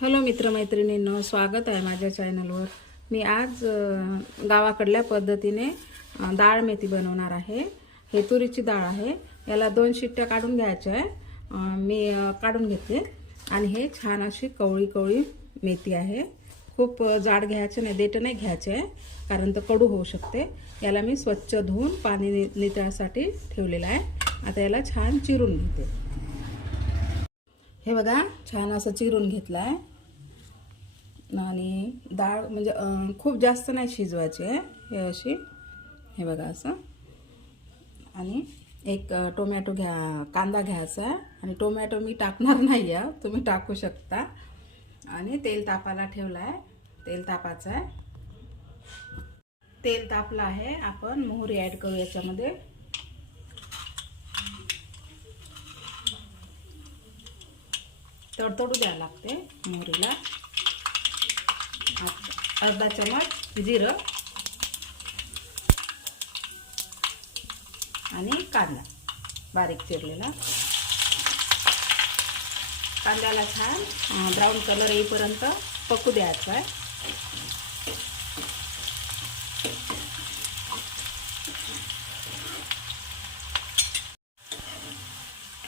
Hello मित्रमैत्रिणींनो स्वागत आहे माझ्या चॅनलवर. मी आज गावाकडल्या पद्धतीने डाळ मेथी बनवणार आहे. हे तुरीची डाळ आहे. याला दोन शिट्ट्या काढून घ्यायच्या आहे. मी काढून घेते आणि हे छान अशी कवळी कवळी मेथी आहे. खूप जाड घ्यायचं नाही देठं नाही घ्यायचं आहे कारण तर कडू होऊ शकते. याला मी स्वच्छ धुवून पाणी नि- नितळासाठी ठेवलेलं आहे. आता याला छान चिरून घेते. हे बघा छान असं चिरून घेतलं आहे. आणि डाळ म्हणजे खूप जास्त नाही शिजवायची आहे हे अशी. हे बघा असं. आणि एक टोमॅटो घ्या कांदा घ्यायचा आहे आणि टोमॅटो मी टाकणार नाही आहे तुम्ही टाकू शकता. आणि तेल तापायला ठेवलं आहे तेल तापाचं आहे. तेल तापलं आहे आपण मोहरी ॲड करू याच्यामध्ये. तडतडू द्यावं लागते मोहरीला. अर्धा चमच जिरं आणि कांदा. बारीक चिरलेला. कांद्याला छान ब्राऊन कलर येईपर्यंत पकू द्यायचं आहे.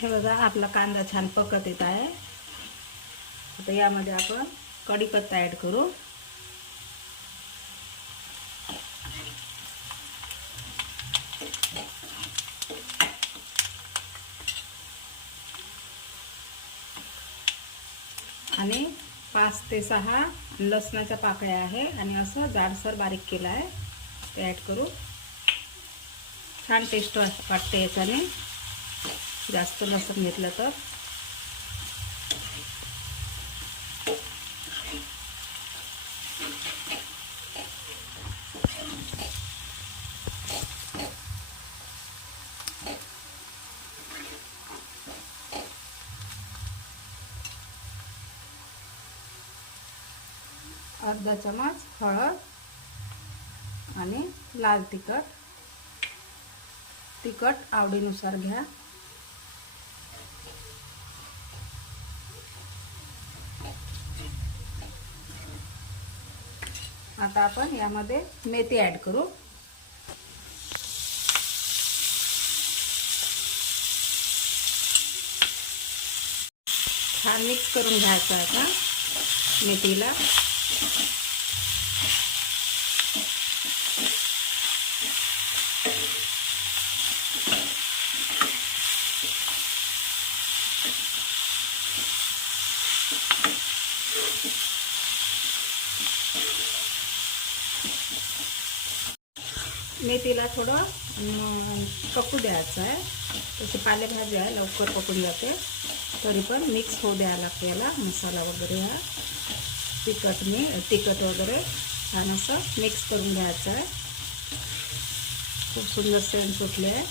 हे बघा आपला कांदा छान पकत येत आहे. आता यामध्ये आपण कढीपत्ता ॲड करू. आणि पाच ते सहा लसणाच्या पाकळ्या आहे. आणि असं जाडसर बारीक केलं आहे. ते ॲड करू. छान टेस्ट वाटते याच्याने. जास्त लसूण घेतलं तर. अर्धा चमच हळद आणि लाल तिखट. तिखट आवडीनुसार घ्या. आता आपण यामध्ये मेथी ॲड करू. छान मिक्स करून घ्यायचं आता मेथीला. मेथीला थोडं पकू द्यायचं आहे. तशी पालेभाजी आहे लवकर पकडू जाते. तरी पण मिक्स होऊ द्यायला लागते याला मसाला वगैरे हा. तिखट मी तिखट वगैरे छान असं मिक्स करून घ्यायचं आहे. खूप सुंदर सेंट सुटले आहे.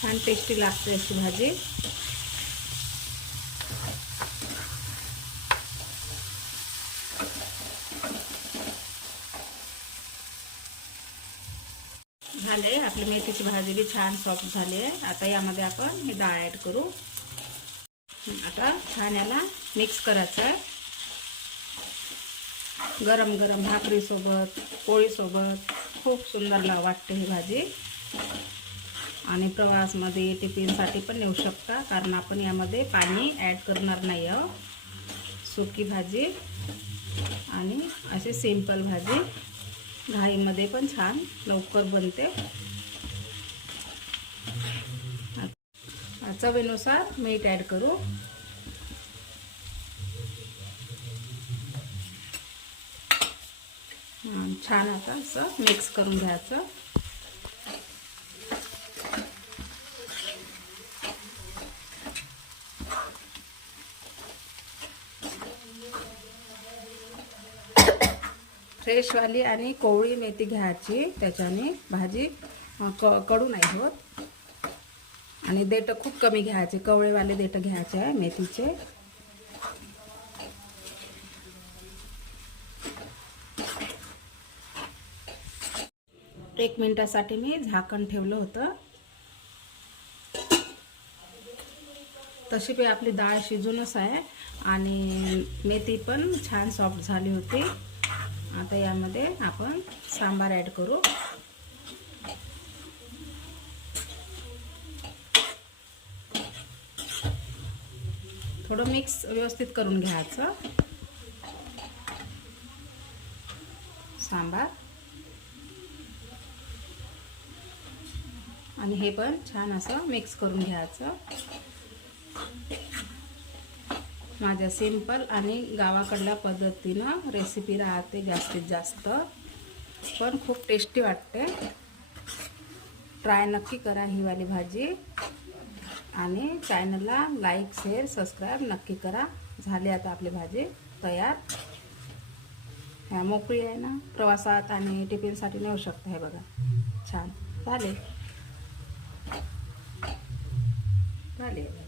छान टेस्टी लागते अशी भाजी. झाले आपली मेथीची भाजी बी छान सॉफ्ट झाली आहे. आता यामध्ये आपण हे डाळ ॲड करू. आता छान याला मिक्स करायचं आहे. गरम गरम भाकरीसोबत पोळीसोबत खूप सुंदर ला वाटते ही भाजी. आणि प्रवासमध्ये टिफिनसाठी पण नेऊ शकता कारण आपण यामध्ये पाणी ॲड करणार नाही आहो. सुकी भाजी आणि अशी सिंपल भाजी. घाईमध्ये पण छान लवकर बनते. चवीनुसार मीठ ॲड करू हं, छान आता असं मिक्स करून घ्यायचं. फ्रेशवाली आणि कोवळी मेथी घ्यायची. त्याच्याने भाजी क कडू नाही होत. आणि देठं खूप कमी घ्यायचे. कवळेवाले देठं घ्यायचे आहे मेथीचे. एक मिनटासाठी मी झाकण ठेवलं होतं. तशी बी आपली डाळ शिजूनच आहे आणि मेथी पण छान सॉफ्ट झाली होती. आता यामध्ये आपण सांबार ॲड करू. थोडं मिक्स व्यवस्थित करून घ्यायचं. सांबार. आणि हे पण छान असं मिक्स करून घ्यायचं. माझ्या सिंपल आणि गावाकडल्या पद्धतीनं रेसिपी राहते जास्तीत जास्त. पण खूप टेस्टी वाटते. ट्राय नक्की करा ही वाली भाजी. आणि चॅनलला लाईक शेअर सबस्क्राईब नक्की करा. झाली आता आपली भाजी तयार. ह्या मोकळी आहे ना? प्रवासात आणि टिफिनसाठी नेऊ शकता हे बघा. छान. चालेल झाले